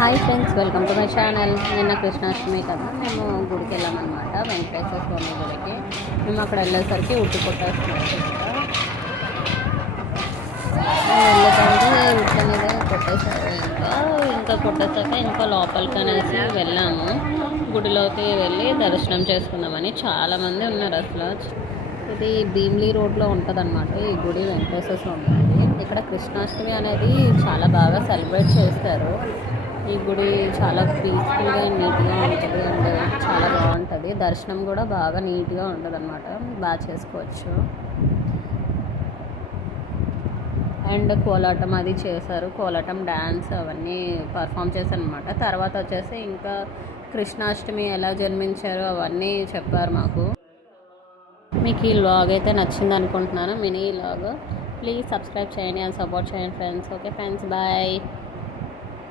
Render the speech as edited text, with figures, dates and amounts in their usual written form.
Hi friends, welcome to my channel. నిన్న కృష్ణాష్టమి కదా, మేము గుడికి వెళ్ళామన్నమాట, వెంకటేశ్వర స్వామి గుడికి. మేము అక్కడ వెళ్ళేసరికి ఉట్టి కొట్టేస్తున్నాం. వెళ్ళేసరికి ఉట్ల మీద కొట్టేశారు. ఇంకా కొట్టేసాక ఇంకా లోపలికి అనేసి వెళ్ళాము. గుడిలోకి వెళ్ళి దర్శనం చేసుకుందామని. చాలామంది ఉన్నారు అసలు. ఇది భీమ్లీ రోడ్లో ఉంటుంది అనమాట ఈ గుడి, వెంకటేశ్వర స్వామి. ఇక్కడ కృష్ణాష్టమి అనేది చాలా బాగా సెలబ్రేట్ చేస్తారు. ఈ గుడి చాలా పీస్ఫుల్గా నీట్గా ఉంటుంది అండ్ చాలా బాగుంటుంది. దర్శనం కూడా బాగా నీట్గా ఉంటుంది అనమాట, బాగా చేసుకోవచ్చు. అండ్ కోలాటం అది చేశారు, కోలాటం డ్యాన్స్ అవన్నీ పర్ఫామ్ చేశారు అనమాట. తర్వాత వచ్చేసి ఇంకా కృష్ణాష్టమి ఎలా జన్మించారో అవన్నీ చెప్పారు మాకు. మీకు ఈ వ్లాగ్ అయితే నచ్చింది అనుకుంటున్నాను, మినీ వ్లాగ్. ప్లీజ్ సబ్స్క్రైబ్ చేయండి అండ్ సపోర్ట్ చేయండి ఫ్రెండ్స్. Okay friends, bye.